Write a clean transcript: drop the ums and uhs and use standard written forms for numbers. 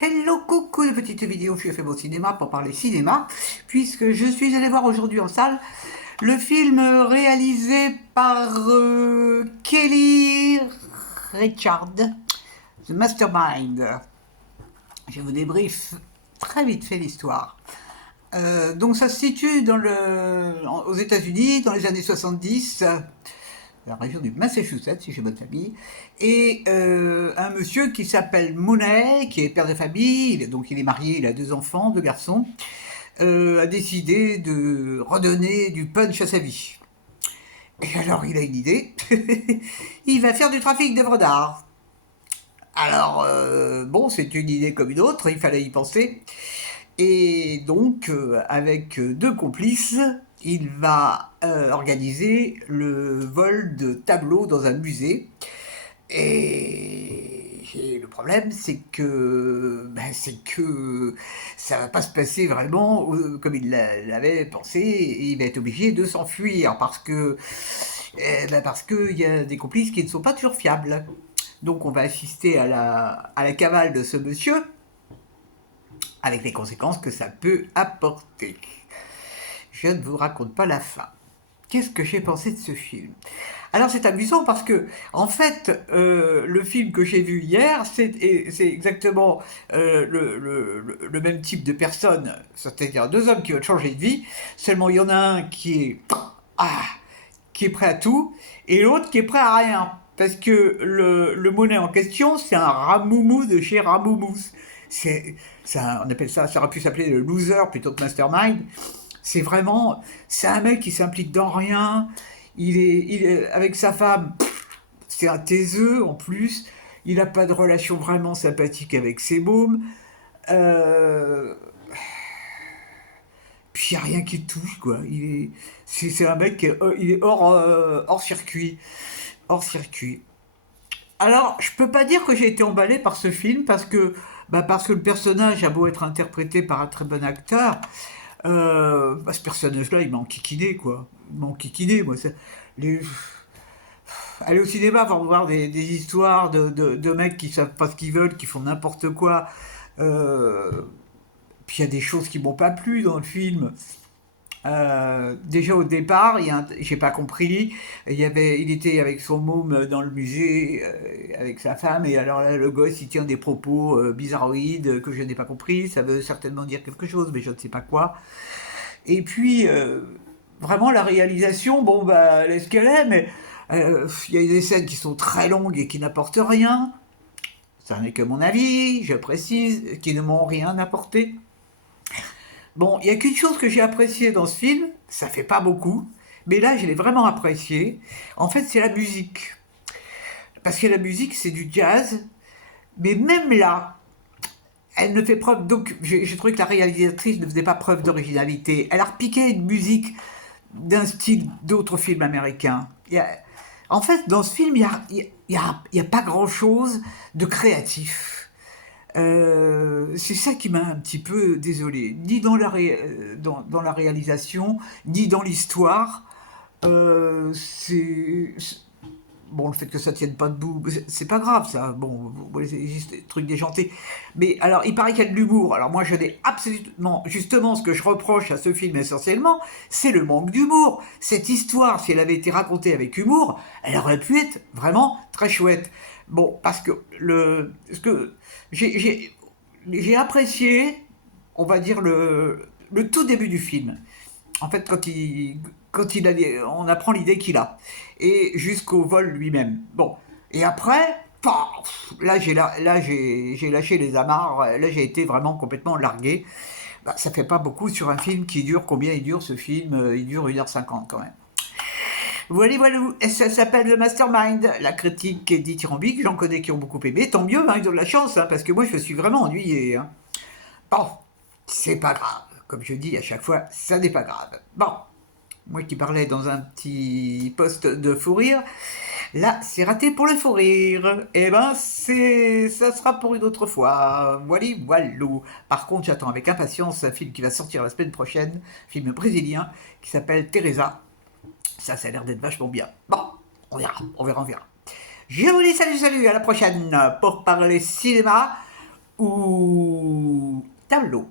Hello, coucou de petites vidéos, je suis fait au cinéma pour parler cinéma, puisque je suis allé voir aujourd'hui en salle le film réalisé par Kelly Richard, The Mastermind. Je vous débriefe très vite fait l'histoire. Donc ça se situe aux États-Unis dans les années 70, la région du Massachusetts, si j'ai bonne famille, et un monsieur qui s'appelle Monet, qui est père de famille, donc il est marié, il a deux enfants, deux garçons, a décidé de redonner du punch à sa vie. Et alors il a une idée, il va faire du trafic d'œuvres d'art. Alors, bon, c'est une idée comme une autre, il fallait y penser. Et donc, avec deux complices, il va organiser le vol de tableaux dans un musée. Et le problème, c'est que ça va pas se passer vraiment comme il l'avait pensé. Et il va être obligé de s'enfuir parce que il y a des complices qui ne sont pas toujours fiables. Donc, on va assister à la cavale de ce monsieur avec les conséquences que ça peut apporter. Je ne vous raconte pas la fin. Qu'est-ce que j'ai pensé de ce film? Alors c'est amusant parce que, en fait, le film que j'ai vu hier, c'est exactement le même type de personne, c'est-à-dire deux hommes qui veulent changer de vie, seulement il y en a un ah, qui est prêt à tout, et l'autre qui est prêt à rien. Parce que le monnaie en question, c'est un Ramoumou de chez Ramoumous. On appelle ça, ça aurait pu s'appeler le loser plutôt que mastermind. C'est vraiment, c'est un mec qui s'implique dans rien. Avec sa femme, c'est un taiseux en plus. Il n'a pas de relation vraiment sympathique avec ses mômes. Euh, Puis il n'y a rien qui le touche, quoi. C'est un mec, il est hors circuit. Hors circuit. Alors, je peux pas dire que j'ai été emballé par ce film parce que le personnage a beau être interprété par un très bon acteur, ce personnage-là, il m'a enquiquiné, quoi. Il m'a enquiquiné, moi. Les, Aller au cinéma, voir des histoires de mecs qui savent pas ce qu'ils veulent, qui font n'importe quoi. Euh, Puis il y a des choses qui m'ont pas plu dans le film. Déjà au départ, j'ai pas compris. Il était avec son môme dans le musée, avec sa femme, et alors là, le gosse, il tient des propos bizarroïdes que je n'ai pas compris. Ça veut certainement dire quelque chose, mais je ne sais pas quoi. Et puis, vraiment, la réalisation, bon, bah, elle est ce qu'elle est, mais il y a des scènes qui sont très longues et qui n'apportent rien. Ça n'est que mon avis, je précise, qui ne m'ont rien apporté. Bon, il n'y a qu'une chose que j'ai appréciée dans ce film, ça fait pas beaucoup, mais là, je l'ai vraiment apprécié. En fait, c'est la musique. Parce que la musique, c'est du jazz, mais même là, elle ne fait preuve. Donc, j'ai trouvé que la réalisatrice ne faisait pas preuve d'originalité. Elle a repiqué une musique d'un style d'autres films américains. En fait, dans ce film, il y a pas grand-chose de créatif. C'est ça qui m'a un petit peu désolé, ni dans la réalisation, ni dans l'histoire. Bon, le fait que ça tienne pas debout, c'est pas grave, ça. Bon, c'est juste des trucs déjantés. Mais alors, il paraît qu'il y a de l'humour. Alors moi, je n'ai absolument, justement, ce que je reproche à ce film essentiellement, c'est le manque d'humour. Cette histoire, si elle avait été racontée avec humour, elle aurait pu être vraiment très chouette. Bon, parce que ce que j'ai apprécié, on va dire le tout début du film. En fait, on apprend l'idée qu'il a, et jusqu'au vol lui-même. Bon, et après, paf, j'ai lâché les amarres. Là, j'ai été vraiment complètement largué. Bah, ça fait pas beaucoup sur un film qui dure combien il dure ce film? Il dure 1h50 quand même. Voilà, voilà, et ça s'appelle The Mastermind. La critique est dithyrambique, j'en connais qui ont beaucoup aimé. Tant mieux, hein, ils ont de la chance, hein, parce que moi, je me suis vraiment ennuyé, hein. Bon, c'est pas grave. Comme je dis à chaque fois, ça n'est pas grave. Bon, moi qui parlais dans un petit poste de fou rire, là, c'est raté pour le fou rire. Eh ben, ça sera pour une autre fois. Voilà, voilou. Par contre, j'attends avec impatience un film qui va sortir la semaine prochaine, film brésilien, qui s'appelle Teresa. Ça a l'air d'être vachement bien. Bon, on verra. Je vous dis salut, salut, à la prochaine pour parler cinéma. ou tableau?